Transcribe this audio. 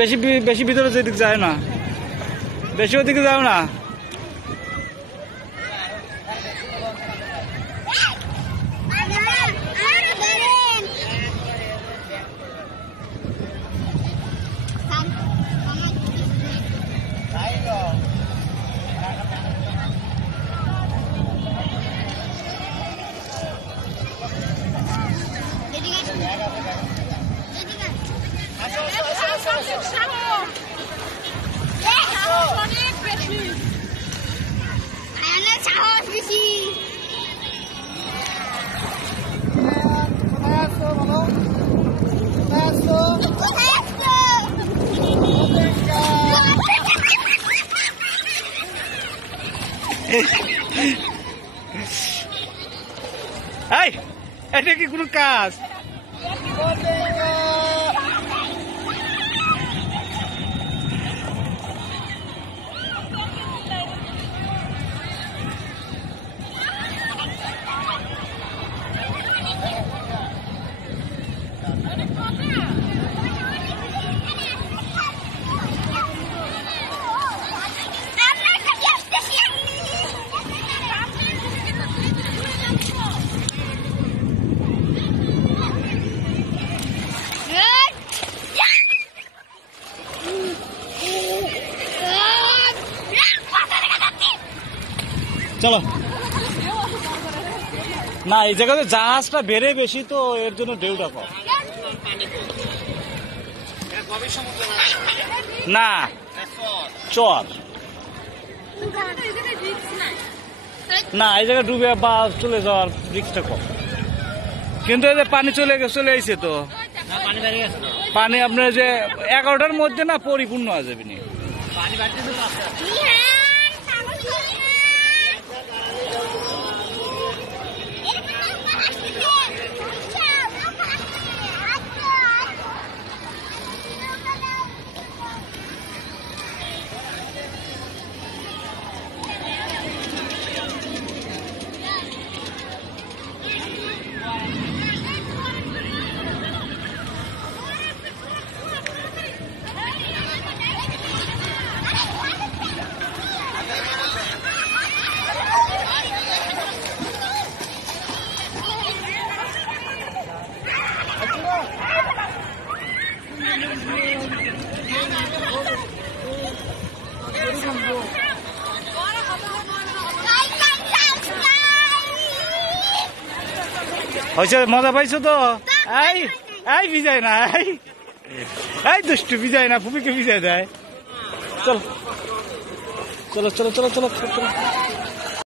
বেশি বেশি ভিতরে যেদিকে যায় না, বেশি ওদিকে যাও না। এই এটা কি কোনো কাজ? চলো না, এই জায়গাতে জাহাজটা বেড়ে বেশি তো এর জন্য ঢেউটা কম। না চর না, এই জায়গায় ডুবে বা চলে যাওয়ার রিস্কটা কম, কিন্তু এই যে পানি চলে আইছে তো, পানি আপনার যে 11টার মধ্যে না পরিপূর্ণ হয়ে যাবে নি। হয়েছে, মজা পাইছো তো? এই ভিজায় না, এই দুষ্টু ভিজায় না, ফুপিকে ভিজায় দেয়। চলো চলো চলো চলো চলো চলো।